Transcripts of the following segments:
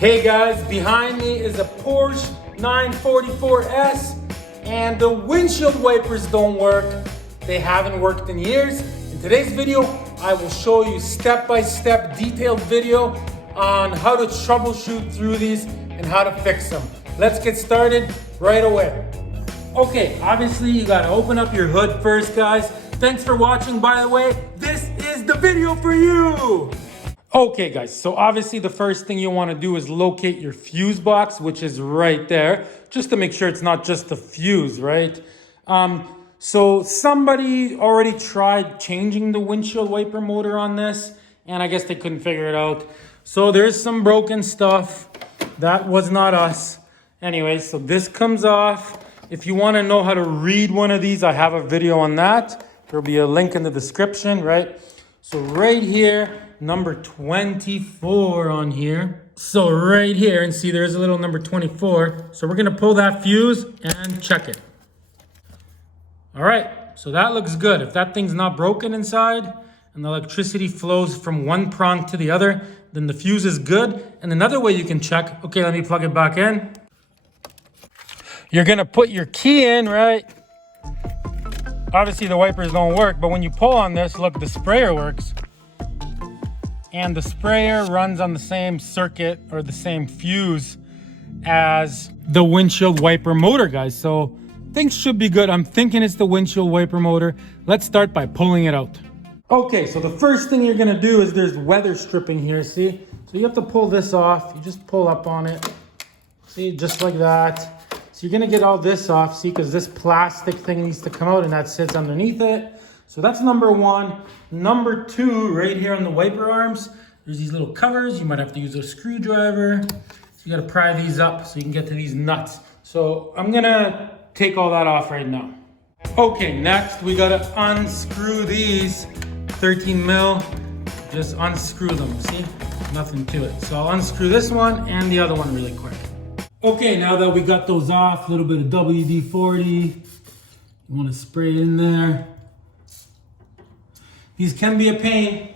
Hey guys, behind me is a Porsche 944S and the windshield wipers don't work. They haven't worked in years. In today's video, I will show you step-by-step detailed video on how to troubleshoot through these and how to fix them. Let's get started right away. Okay, obviously you gotta open up your hood first, guys. Thanks for watching, by the way. This is the video for you. Okay guys, so obviously the first thing you want to do is locate your fuse box, which is right there, just to make sure it's not just a fuse, right? So somebody already tried changing the windshield wiper motor on this, and I guess they couldn't figure it out. So there's some broken stuff. That was not us. Anyway, so this comes off. If you want to know how to read one of these, I have a video on that. There'll be a link in the description, right? So right here, number 24 on here. So right here, and see there's a little number 24. So we're gonna pull that fuse and check it. All right, so that looks good. If that thing's not broken inside and the electricity flows from one prong to the other, then the fuse is good. And another way you can check, okay, let me plug it back in. You're gonna put your key in, right? Obviously the wipers don't work, but when you pull on this, look, the sprayer works. And the sprayer runs on the same circuit or the same fuse as the windshield wiper motor, guys. So things should be good. I'm thinking it's the windshield wiper motor. Let's start by pulling it out. Okay, so the first thing you're gonna do is there's weather stripping here, see? So you have to pull this off. You just pull up on it. See, just like that. So you're gonna get all this off, see, because this plastic thing needs to come out and that sits underneath it. So that's number one. Number two, right here on the wiper arms, there's these little covers. You might have to use a screwdriver. So you gotta pry these up so you can get to these nuts. So I'm gonna take all that off right now. Okay, next we gotta unscrew these 13 mil. Just unscrew them, see? Nothing to it. So I'll unscrew this one and the other one really quick. Okay, now that we got those off, a little bit of WD-40. You wanna spray it in there. These can be a pain.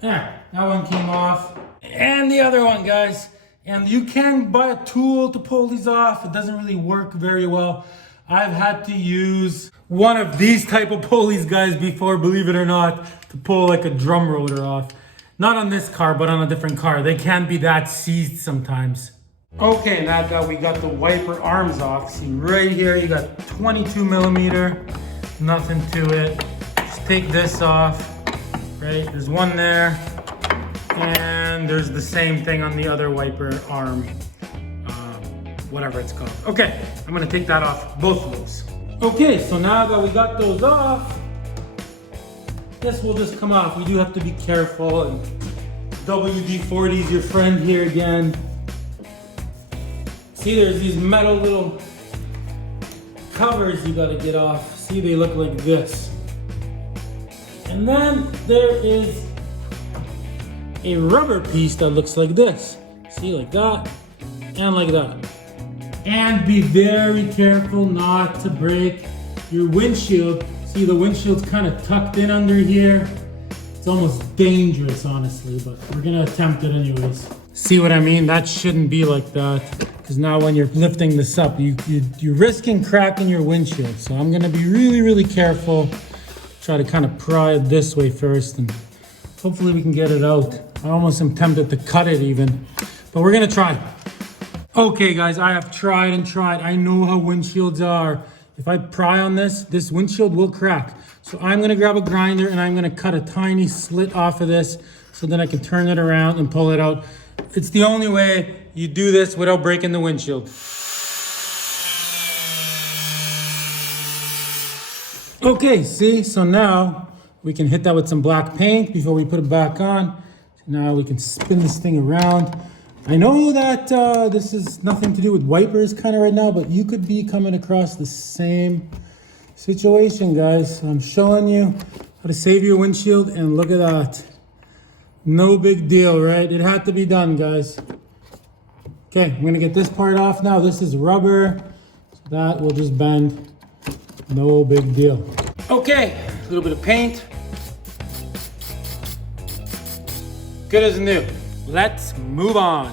There, that one came off. And the other one, guys. And you can buy a tool to pull these off. It doesn't really work very well. I've had to use one of these type of pulleys, guys, before, believe it or not, to pull like a drum rotor off. Not on this car, but on a different car. They can be that seized sometimes. Okay, now that we got the wiper arms off, see right here, you got 22 millimeter. Nothing to it. Just take this off, right? There's one there, and there's the same thing on the other wiper arm, whatever it's called. Okay, I'm gonna take that off, both of those. Okay, so now that we got those off, this will just come off. We do have to be careful, and WD-40 is your friend here again. See, there's these metal little covers you gotta get off. See, they look like this. And then there is a rubber piece that looks like this. See, like that, and like that. And be very careful not to break your windshield. See, the windshield's kind of tucked in under here. It's almost dangerous, honestly, but we're gonna attempt it anyways. See what I mean? That shouldn't be like that. Because now when you're lifting this up, you're risking cracking your windshield. So I'm gonna be really, really careful. Try to kind of pry it this way first, and hopefully we can get it out. I almost am tempted to cut it even, but we're gonna try. Okay guys, I have tried and tried. I know how windshields are. If I pry on this windshield will crack. So I'm gonna grab a grinder and I'm gonna cut a tiny slit off of this so then I can turn it around and pull it out. It's the only way you do this without breaking the windshield. Okay, see, so now we can hit that with some black paint before we put it back on. Now we can spin this thing around. I know that this is nothing to do with wipers kind of right now, but you could be coming across the same situation, guys. So I'm showing you how to save your windshield, and look at that. No big deal, right? It had to be done, guys. Okay, I'm gonna get this part off now. This is rubber, so that will just bend. No big deal. Okay, a little bit of paint. Good as new. let's move on.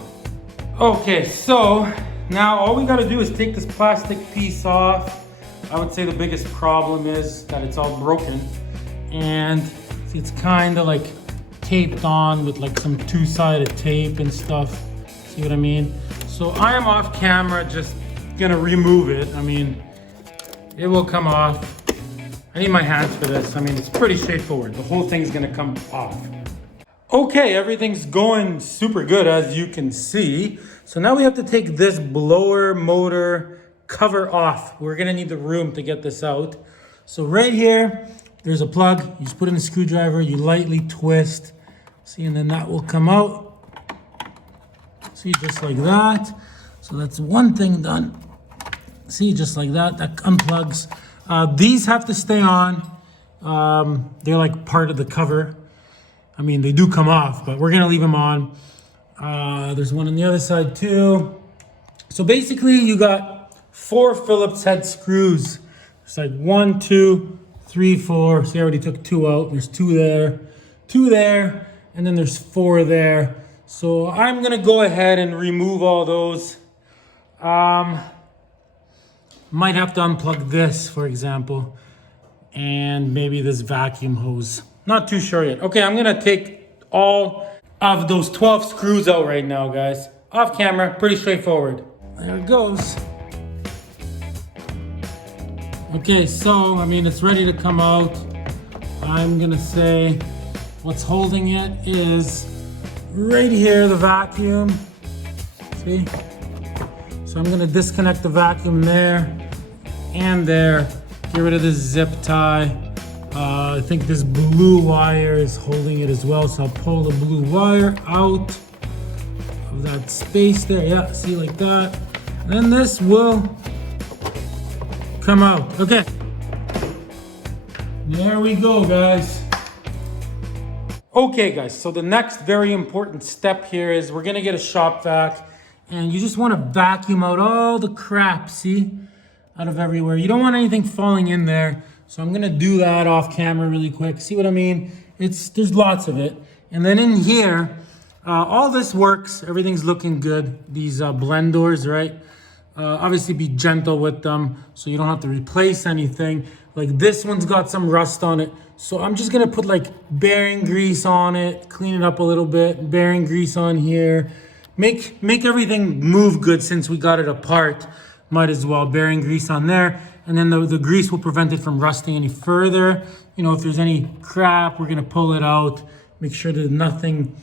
Okay, so now all we gotta do is take this plastic piece off. I would say the biggest problem is that it's all broken. And see, it's kind of like taped on with like some two-sided tape and stuff. See what I mean? So I am off camera just gonna remove it. I mean, it will come off. I need my hands for this. I mean, it's pretty straightforward. The whole thing's gonna come off. Okay, everything's going super good as you can see. So now we have to take this blower motor cover off. We're gonna need the room to get this out. So right here, there's a plug. You just put in a screwdriver, you lightly twist. See, and then that will come out. See, just like that. So that's one thing done. See, just like that, that unplugs. These have to stay on. They're like part of the cover. I mean, they do come off, but we're gonna leave them on. There's one on the other side too. So basically you got 4 Phillips head screws. It's like 1, 2, 3, 4. See, I already took 2 out. There's 2 there, 2 there, and then there's 4 there. So I'm gonna go ahead and remove all those. Might have to unplug this, for example, and maybe this vacuum hose. Not too sure yet. Okay, I'm gonna take all of those 12 screws out right now, guys. Off camera, pretty straightforward. There it goes. Okay, so, I mean, it's ready to come out. I'm gonna say what's holding it is right here, the vacuum. See? So I'm gonna disconnect the vacuum there and there. Get rid of this zip tie. I think this blue wire is holding it as well, so I'll pull the blue wire out of that space there. Yeah, see, like that. And then this will come out. Okay. There we go, guys. Okay, guys, so the next very important step here is we're gonna get a shop vac, and you just wanna vacuum out all the crap, see? Out of everywhere. You don't want anything falling in there. So I'm gonna do that off camera really quick. See what I mean? There's lots of it. And then in here, all this works. Everything's looking good. These blend doors, right? Obviously be gentle with them so you don't have to replace anything. Like this one's got some rust on it. So I'm just gonna put like bearing grease on it, clean it up a little bit, bearing grease on here. Make everything move good since we got it apart. Might as well bearing grease on there. And then the grease will prevent it from rusting any further. You know, if there's any crap, we're gonna pull it out. Make sure there's nothing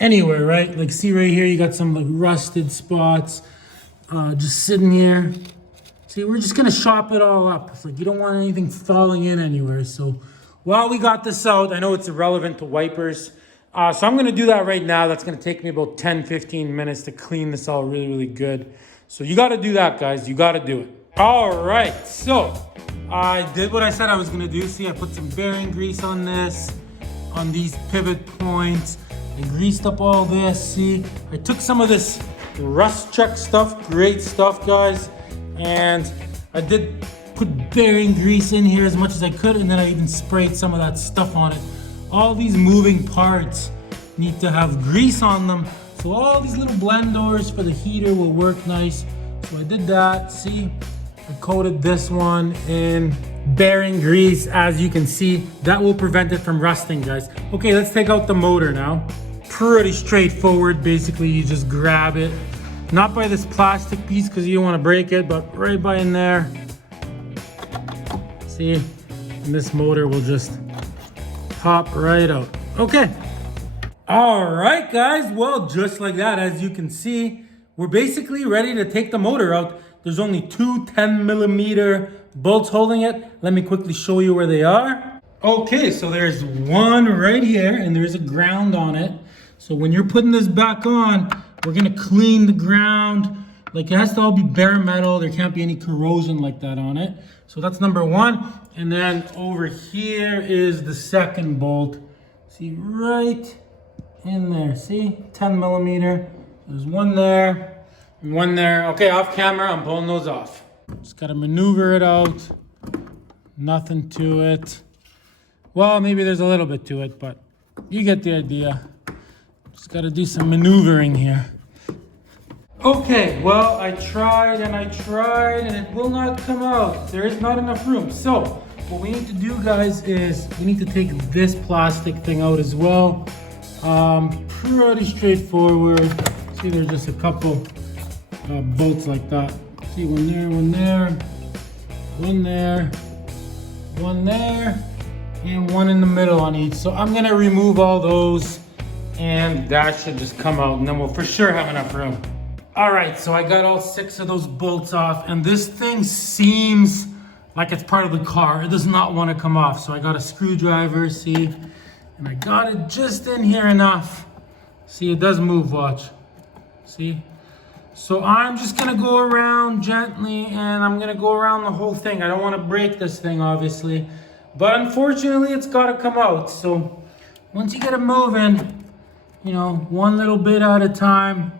anywhere, right? Like see right here, you got some like rusted spots just sitting here. See, we're just gonna shop it all up. It's like you don't want anything falling in anywhere. So while we got this out, I know it's irrelevant to wipers. So I'm gonna do that right now. That's gonna take me about 10, 15 minutes to clean this all really, really good. So you gotta do that, guys. You gotta do it. All right, so I did what I said I was gonna do. See, I put some bearing grease on this, on these pivot points. I greased up all this, see? I took some of this rust check stuff, great stuff, guys. And I did put bearing grease in here as much as I could, and then I even sprayed some of that stuff on it. All these moving parts need to have grease on them. So all these little blend doors for the heater will work nice. So I did that, see? I coated this one in bearing grease, as you can see. That will prevent it from rusting, guys. Okay, let's take out the motor now. Pretty straightforward. Basically, you just grab it. Not by this plastic piece because you don't want to break it, but right by in there. See? And this motor will just pop right out. Okay. All right, guys. Well, just like that, as you can see, we're basically ready to take the motor out. There's only 2 10mm bolts holding it. Let me quickly show you where they are. Okay, so there's one right here and there's a ground on it. So when you're putting this back on, we're gonna clean the ground. Like it has to all be bare metal. There can't be any corrosion like that on it. So that's number 1. And then over here is the second bolt. See, right in there, see? 10mm. There's one there. One there. Okay, off camera, I'm pulling those off. Just gotta maneuver it out. Nothing to it. Well, maybe there's a little bit to it, but you get the idea. Just gotta do some maneuvering here. Okay, well, I tried and it will not come out. There is not enough room. So what we need to do, guys, is we need to take this plastic thing out as well. Pretty straightforward. See, there's just a couple bolts like that. See, one there, one there, one there, one there, and one in the middle on each. So I'm gonna remove all those and that should just come out and then we'll for sure have enough room. All right, so I got all 6 of those bolts off and this thing seems like it's part of the car. It does not want to come off. So I got a screwdriver, see, and I got it just in here enough. See, it does move, watch. See? So I'm just gonna go around gently and I'm gonna go around the whole thing. I don't want to break this thing, obviously, but unfortunately it's got to come out. So once you get it moving, you know, one little bit at a time,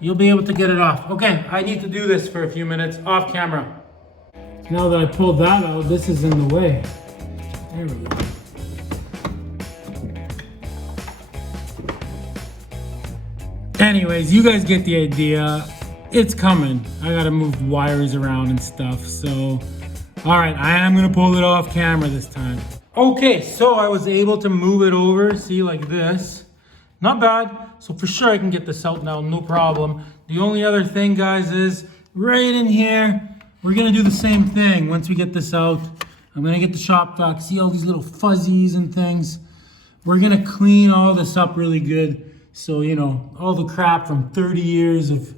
you'll be able to get it off. Okay, I need to do this for a few minutes off camera. Now that I pulled that out, this is in the way. There we go. Anyways, you guys get the idea. It's coming. I gotta move wires around and stuff. So, all right, I am gonna pull it off camera this time. Okay, so I was able to move it over, see, like this. Not bad. So for sure I can get this out now, no problem. The only other thing, guys, is right in here, we're gonna do the same thing. Once we get this out, I'm gonna get the shop vac, see all these little fuzzies and things. We're gonna clean all this up really good. So, you know, all the crap from 30 years of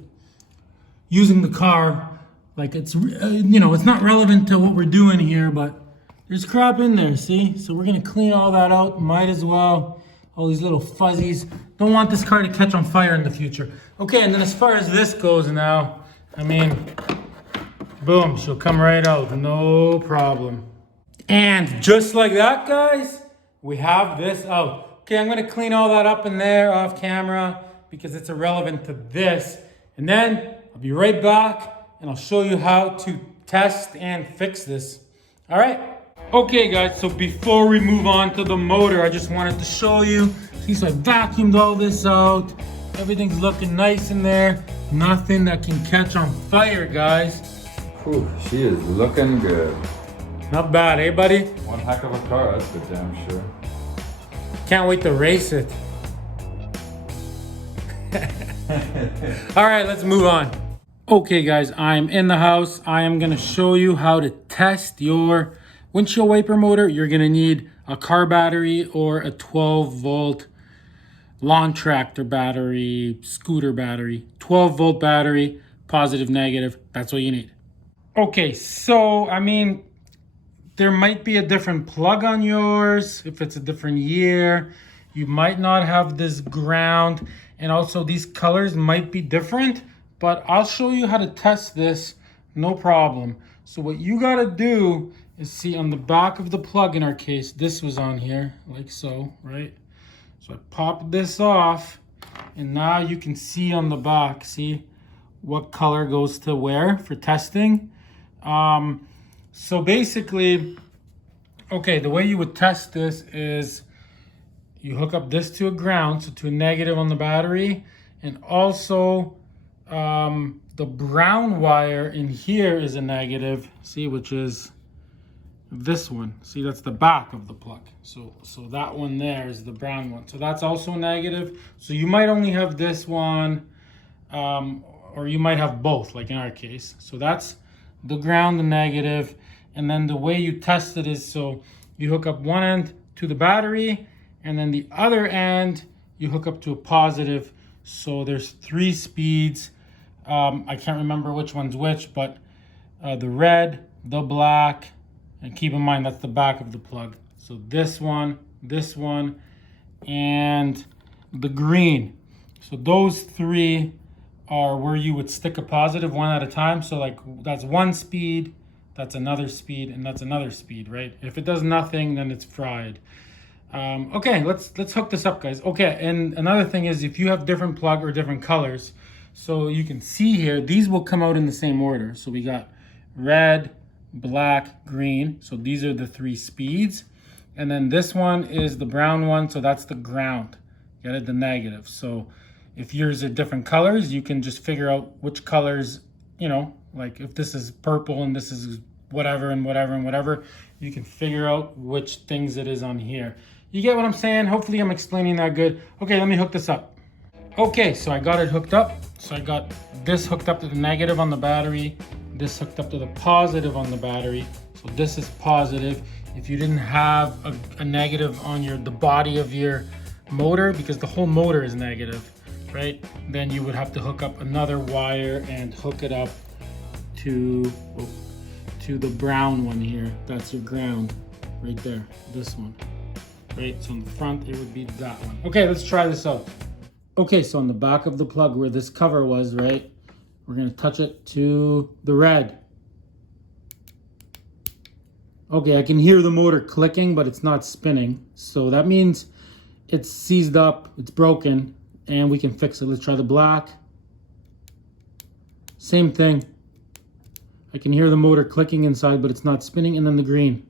using the car, like it's, you know, it's not relevant to what we're doing here, but there's crap in there, see? So we're gonna clean all that out, might as well. All these little fuzzies. Don't want this car to catch on fire in the future. Okay, and then as far as this goes now, I mean, boom, she'll come right out, no problem. And just like that, guys, we have this out. Okay, I'm gonna clean all that up in there off camera because it's irrelevant to this. And then I'll be right back and I'll show you how to test and fix this. All right. Okay guys, so before we move on to the motor, I just wanted to show you. See, so I vacuumed all this out. Everything's looking nice in there. Nothing that can catch on fire, guys. Whew, she is looking good. Not bad, eh, buddy? One heck of a car, that's for damn sure. Can't wait to race it. All right, let's move on. Okay guys, I'm in the house. I am gonna show you how to test your windshield wiper motor. You're gonna need a car battery or a 12-volt lawn tractor battery, scooter battery. 12-volt battery, positive, negative, that's what you need. Okay, so, I mean, there might be a different plug on yours. If it's a different year, you might not have this ground. And also these colors might be different, but I'll show you how to test this, no problem. So what you gotta do is see on the back of the plug, in our case, this was on here, like so, right? So I popped this off, and now you can see on the back, see what color goes to where for testing. So basically, okay, the way you would test this is you hook up this to a ground, so to a negative on the battery, and also the brown wire in here is a negative, see, which is this one. See, that's the back of the plug. So that one there is the brown one. So that's also negative. So you might only have this one, or you might have both, like in our case. So that's the ground, the negative. And then the way you test it is, so you hook up one end to the battery, and then the other end, you hook up to a positive. So there's 3 speeds. I can't remember which one's which, but the red, the black, and keep in mind that's the back of the plug. So this one, and the green. So those 3 are where you would stick a positive one at a time. So like that's one speed, that's another speed, and that's another speed, right? If it does nothing, then it's fried. Okay, let's hook this up, guys. Okay, and another thing is if you have different plug or different colors, so you can see here, these will come out in the same order. So we got red, black, green. So these are the 3 speeds. And then this one is the brown one, so that's the ground. get it, the negative. So if yours are different colors, you can just figure out which colors, you know, like if this is purple and this is whatever and whatever and whatever, you can figure out which things it is on here. You get what I'm saying? Hopefully I'm explaining that good. Okay, let me hook this up. Okay, so I got it hooked up. So I got this hooked up to the negative on the battery, this hooked up to the positive on the battery. So this is positive. If you didn't have a negative on the body of your motor, because the whole motor is negative, right? Then you would have to hook up another wire and hook it up to the brown one here. That's your ground right there, this one, right? So on the front, it would be that one. Okay, let's try this out. Okay, so on the back of the plug where this cover was, right? We're gonna touch it to the red. Okay, I can hear the motor clicking, but it's not spinning. So that means it's seized up, it's broken, and we can fix it. Let's try the black. Same thing. I can hear the motor clicking inside, but it's not spinning. And then the green.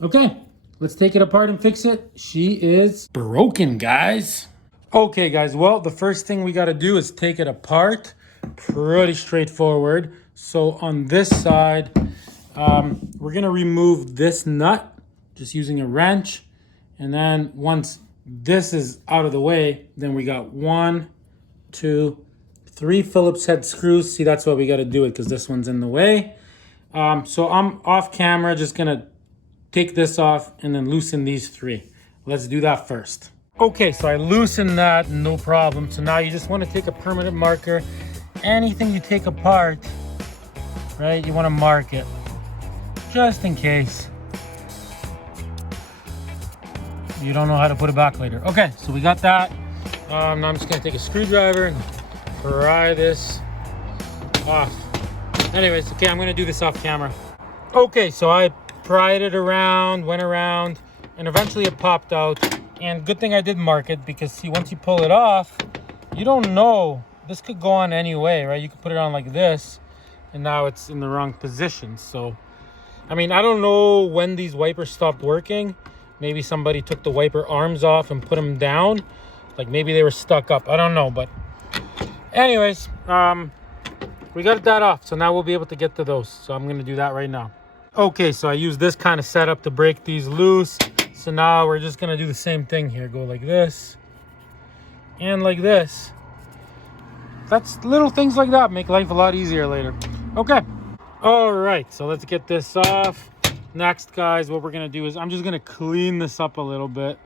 Okay, let's take it apart and fix it. She is broken, guys. Okay, guys, well, the first thing we gotta do is take it apart. Pretty straightforward. So on this side, we're gonna remove this nut just using a wrench. And then once this is out of the way, then we got 1, 2, 3 Phillips head screws. See, that's why we gotta do it, because this one's in the way. So I'm off camera, just gonna take this off and then loosen these 3. Let's do that first. Okay, so I loosened that, no problem. So now you just wanna take a permanent marker. Anything you take apart, right, you wanna mark it, just in case you don't know how to put it back later. Okay, so we got that. Now I'm just gonna take a screwdriver and pry this off. Anyways, okay, I'm gonna do this off camera. Okay, so I pried it around, went around, and eventually it popped out. And good thing I did mark it, because see, once you pull it off, you don't know. This could go on any way, right? You could put it on like this, and now it's in the wrong position. So, I mean, I don't know when these wipers stopped working. Maybe somebody took the wiper arms off and put them down. Like maybe they were stuck up. I don't know, but anyways, we got that off. So now we'll be able to get to those. So I'm gonna do that right now. Okay, so I use this kind of setup to break these loose. So now we're just gonna do the same thing here. Go like this and like this. That's little things like that make life a lot easier later. Okay. All right, so let's get this off. Next, guys, what we're gonna do is I'm just gonna clean this up a little bit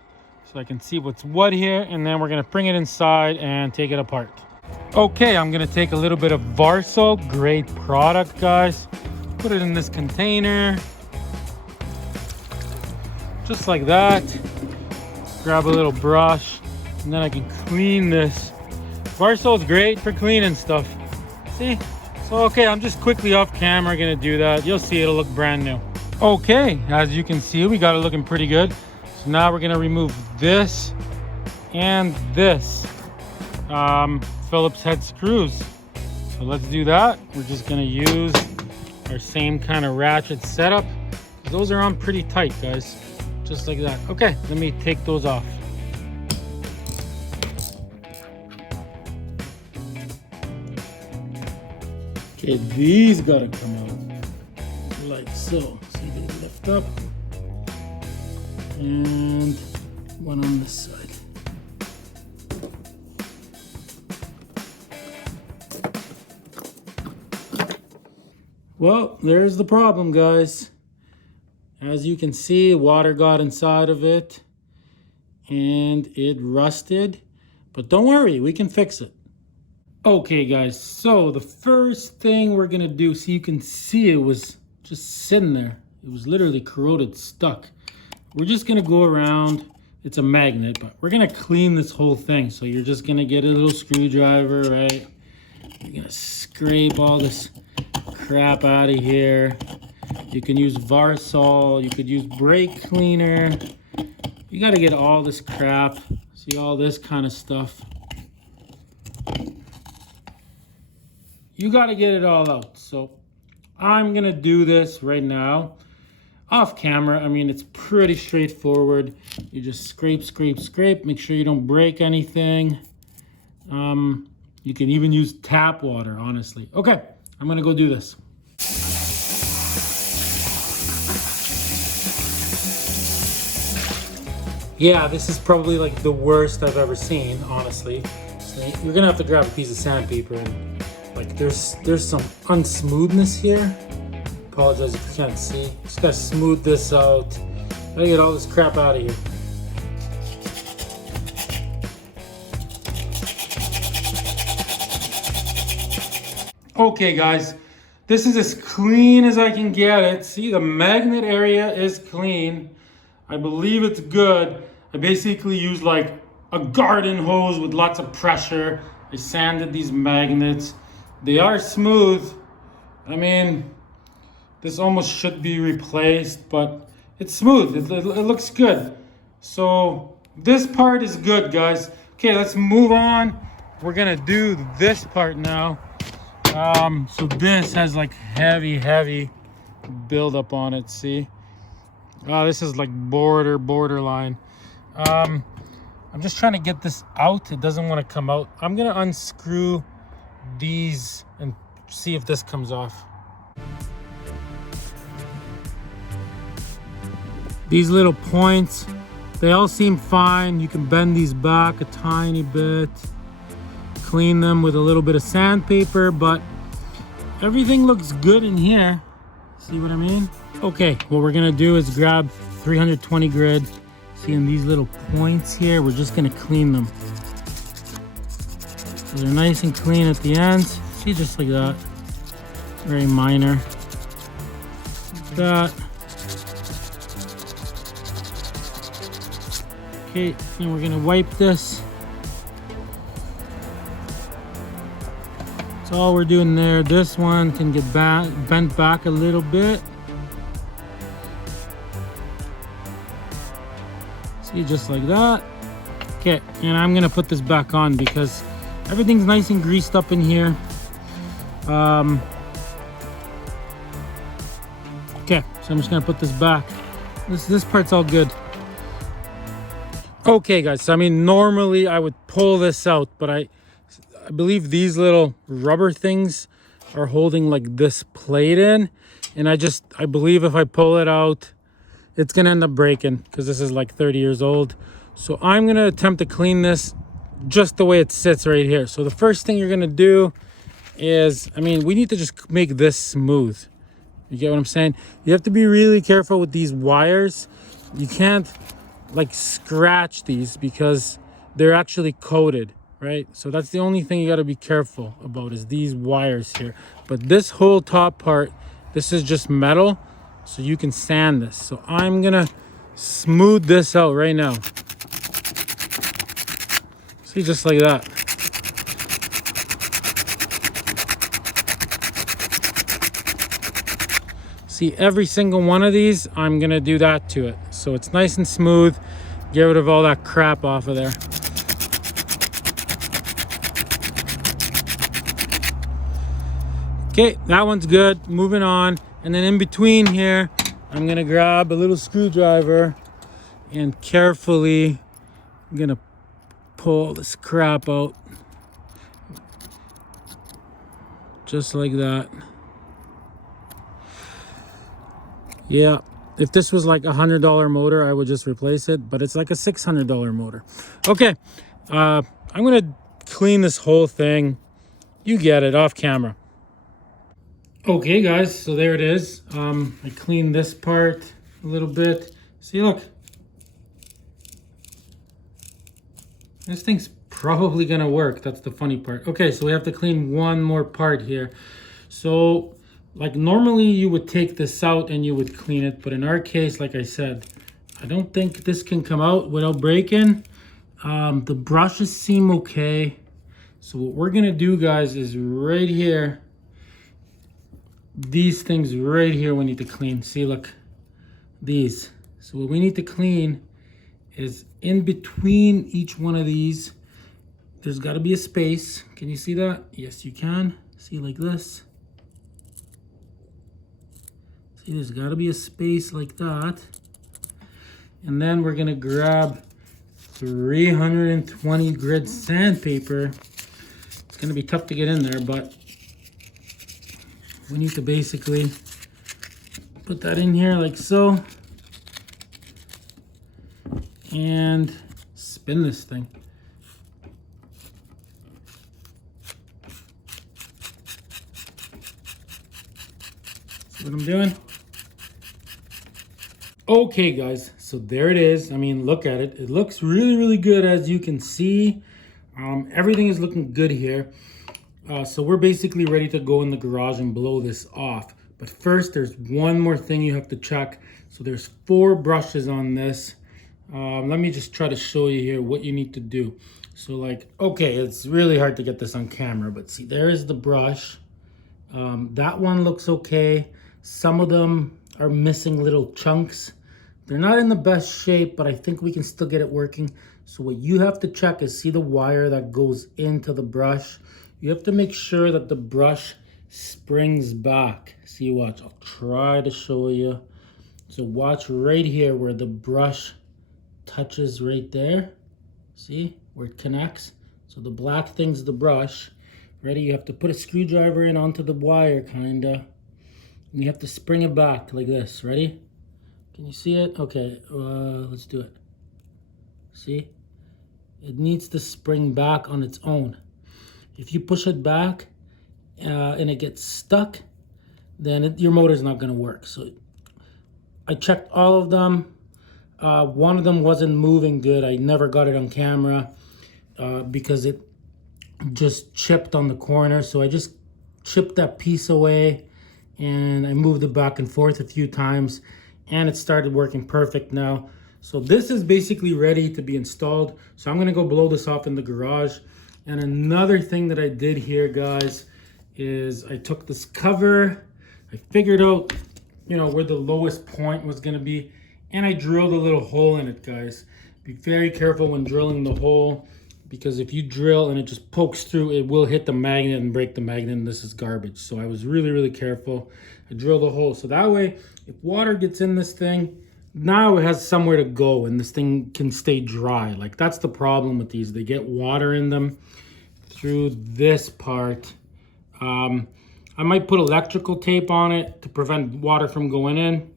so I can see what's what here, and then we're gonna bring it inside and take it apart. Okay, I'm gonna take a little bit of Varsol, great product, guys. Put it in this container. Just like that. Grab a little brush, and then I can clean this. Varsol's great for cleaning stuff. See? So, okay, I'm just quickly off camera gonna do that. You'll see it'll look brand new. Okay, as you can see, we got it looking pretty good. So now we're gonna remove this and this Phillips head screws. So let's do that. We're just gonna use our same kind of ratchet setup. Those are on pretty tight, guys. Just like that. Okay, let me take those off. Okay, these gotta come out like so. See, they lift up, and one on this side. Well, there's the problem, guys. As you can see, water got inside of it and it rusted, but don't worry, we can fix it. Okay, guys, so the first thing we're gonna do, so you can see it was just sitting there. It was literally corroded, stuck. We're just gonna go around. It's a magnet, but we're gonna clean this whole thing. So you're just gonna get a little screwdriver, right? You're gonna scrape all this crap out of here. You can use Varsol, you could use brake cleaner. You gotta get all this crap. See, all this kind of stuff. You got to get it all out. So I'm going to do this right now. off camera, I mean, it's pretty straightforward. You just scrape, scrape, scrape. Make sure you don't break anything. You can even use tap water, honestly. Okay, I'm gonna go do this. Yeah, this is probably like the worst I've ever seen, honestly. So you're gonna have to grab a piece of sandpaper and like there's some unsmoothness here. Apologize if you can't see. Just gotta smooth this out. Gotta get all this crap out of here. Okay guys, this is as clean as I can get it. See, the magnet area is clean. I believe it's good. I basically used like a garden hose with lots of pressure. I sanded these magnets. They are smooth. I mean, this almost should be replaced, but it's smooth. It looks good. So this part is good, guys. Okay, let's move on. We're gonna do this part now. So this has like heavy buildup on it, see? This is like borderline. I'm just trying to get this out. It doesn't want to come out. I'm gonna unscrew these and see if this comes off. These little points, they all seem fine. You can bend these back a tiny bit, clean them with a little bit of sandpaper, but everything looks good in here. See what I mean? Okay, what we're gonna do is grab 320 grit. See, in these little points here, we're just gonna clean them. So they're nice and clean at the end. See, just like that. Very minor. Like that. Okay, and we're gonna wipe this. That's all we're doing there. This one can get bent back a little bit. See, just like that. Okay, and I'm gonna put this back on because everything's nice and greased up in here. Okay, so I'm just gonna put this back. This part's all good. Okay guys, so I mean, normally I would pull this out, but I believe these little rubber things are holding like this plate in, and I believe if I pull it out, it's gonna end up breaking because this is like 30 years old. So I'm gonna attempt to clean this just the way it sits right here. So the first thing you're gonna do is, I mean, we need to just make this smooth. You get what I'm saying? You have to be really careful with these wires. You can't like scratch these because they're actually coated, right? So that's the only thing you got to be careful about is these wires here. But this whole top part, this is just metal, so you can sand this. So I'm gonna smooth this out right now. See, just like that. See, every single one of these, I'm gonna do that to it. So it's nice and smooth. Get rid of all that crap off of there. Okay, that one's good. Moving on. And then in between here, I'm gonna grab a little screwdriver and carefully, I'm gonna pull this crap out. Just like that. Yeah, if this was like $100 motor, I would just replace it, but it's like a $600 motor. Okay, I'm gonna clean this whole thing. You get it, off camera. Okay guys, so there it is. I cleaned this part a little bit. See, look. This thing's probably gonna work. That's the funny part. Okay, so we have to clean one more part here. So, like normally you would take this out and you would clean it, but in our case, like I said, I don't think this can come out without breaking. The brushes seem okay. So what we're gonna do, guys, is right here, these things right here we need to clean. See, look, these. So what we need to clean is in between each one of these, there's gotta be a space. Can you see that? Yes, you can. See, like this. See, there's got to be a space like that. And then we're going to grab 320 grit sandpaper. It's going to be tough to get in there, but we need to basically put that in here like so. And spin this thing. See what I'm doing? Okay guys, so there it is. I mean, look at it. It looks really, really good, as you can see. Everything is looking good here. So we're basically ready to go in the garage and blow this off. But first, there's one more thing you have to check. So there's 4 brushes on this. Let me just try to show you here what you need to do. So like, okay, it's really hard to get this on camera, but see, there is the brush. That one looks okay. Some of them are missing little chunks. They're not in the best shape, but I think we can still get it working. So what you have to check is, see the wire that goes into the brush? You have to make sure that the brush springs back. See, watch, I'll try to show you. So watch right here where the brush touches right there. See where it connects? So the black thing's the brush. Ready? You have to put a screwdriver in onto the wire, kinda. And you have to spring it back like this. Ready? Can you see it? Okay, let's do it. See? It needs to spring back on its own. If you push it back and it gets stuck, then your motor's not gonna work. So I checked all of them. One of them wasn't moving good. I never got it on camera because it just chipped on the corner. So I just chipped that piece away and I moved it back and forth a few times and it started working perfect now. So this is basically ready to be installed. So I'm gonna go blow this off in the garage. And another thing that I did here, guys, is I took this cover, I figured out, you know, where the lowest point was gonna be, and I drilled a little hole in it, guys. Be very careful when drilling the hole, because if you drill and it just pokes through, it will hit the magnet and break the magnet, and this is garbage. So I was really, really careful. I drilled a hole, so that way, if water gets in this thing, now it has somewhere to go and this thing can stay dry. Like, that's the problem with these. They get water in them through this part. I might put electrical tape on it to prevent water from going in.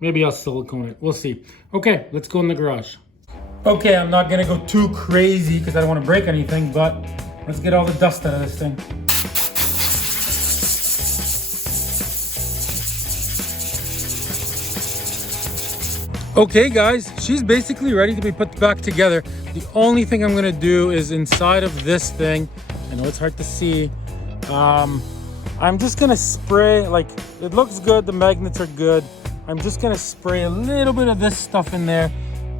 Maybe I'll silicone it. We'll see. Okay, let's go in the garage. Okay, I'm not gonna go too crazy because I don't want to break anything, but let's get all the dust out of this thing. Okay guys, she's basically ready to be put back together. The only thing I'm gonna do is inside of this thing, I know it's hard to see, I'm just gonna spray, like, it looks good, the magnets are good. I'm just gonna spray a little bit of this stuff in there,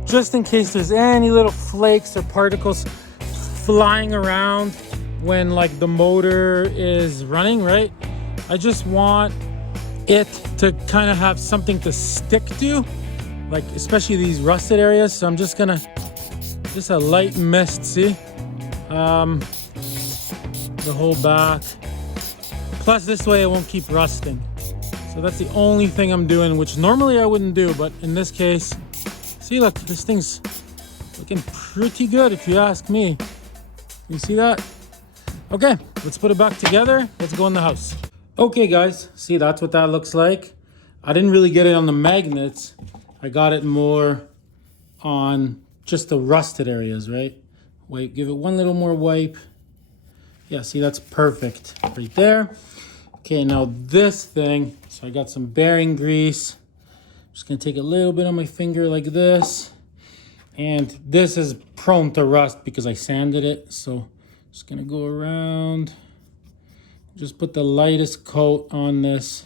just in case there's any little flakes or particles flying around when like the motor is running, right? I just want it to kind of have something to stick to, like especially these rusted areas. So I'm just gonna, just a light mist, see? The whole back. Plus this way it won't keep rusting. So that's the only thing I'm doing, which normally I wouldn't do, but in this case, see, look, this thing's looking pretty good if you ask me. You see that? Okay, let's put it back together. Let's go in the house. Okay guys, see, that's what that looks like. I didn't really get it on the magnets. I got it more on just the rusted areas, right? Wait, give it one little more wipe. Yeah, see, that's perfect right there. Okay, now this thing, so I got some bearing grease. Just gonna take a little bit on my finger like this. And this is prone to rust because I sanded it. So just gonna go around, just put the lightest coat on this.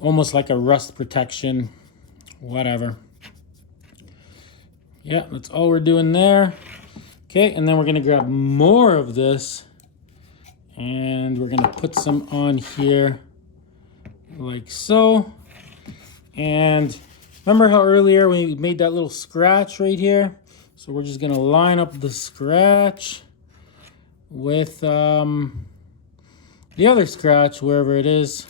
Almost like a rust protection, whatever. Yeah, that's all we're doing there. Okay, and then we're gonna grab more of this and we're gonna put some on here like so. And remember how earlier we made that little scratch right here? So we're just gonna line up the scratch with the other scratch, wherever it is.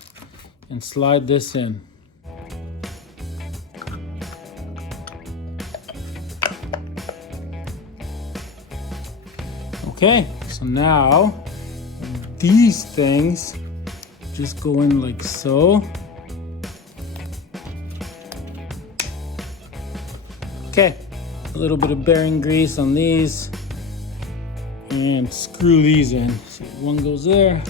and slide this in. Okay, so now these things just go in like so. Okay, a little bit of bearing grease on these and screw these in. So one goes there.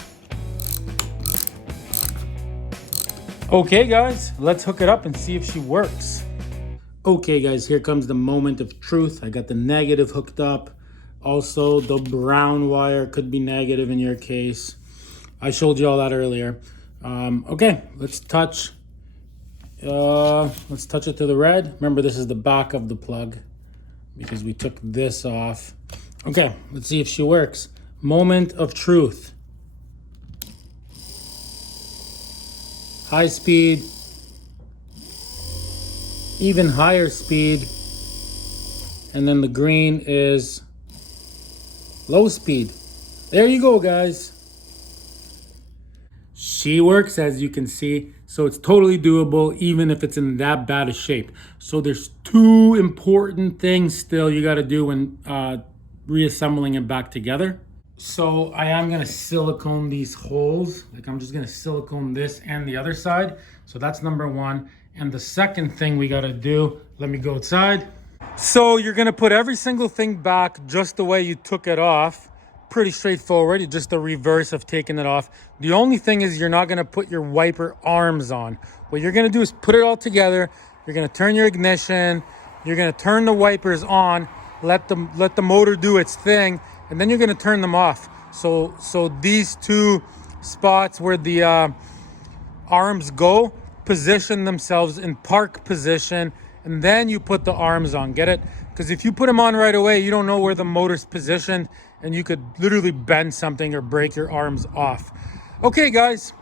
Okay guys, let's hook it up and see if she works. Okay guys, here comes the moment of truth. I got the negative hooked up. Also, the brown wire could be negative in your case. I showed you all that earlier. Okay, let's touch it to the red. Remember, this is the back of the plug because we took this off. Okay, let's see if she works. Moment of truth. High speed, even higher speed, and then the green is low speed. There you go, guys. She works, as you can see, so it's totally doable even if it's in that bad a shape. So there's two important things still you got to do when reassembling it back together. So I am going to silicone these holes. Like, I'm just going to silicone this and the other side. So that's number one. And the second thing we got to do, let me go outside. So you're going to put every single thing back just the way you took it off. Pretty straightforward, just the reverse of taking it off. The only thing is you're not going to put your wiper arms on. What you're going to do is put it all together. You're going to turn your ignition. You're going to turn the wipers on. Let the motor do its thing, and then you're going to turn them off. So these two spots where the arms go position themselves in park position, and then you put the arms on. Get it? Because if you put them on right away, you don't know where the motor's positioned, and you could literally bend something or break your arms off. Okay, guys,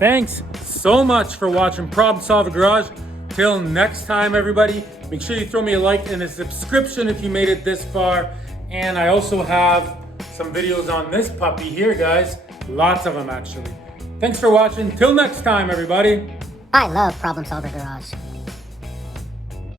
thanks so much for watching Problem Solver Garage. Till next time, everybody, make sure you throw me a like and a subscription if you made it this far. And I also have some videos on this puppy here, guys. Lots of them, actually. Thanks for watching. Till next time, everybody. I love Problem Solver Garage.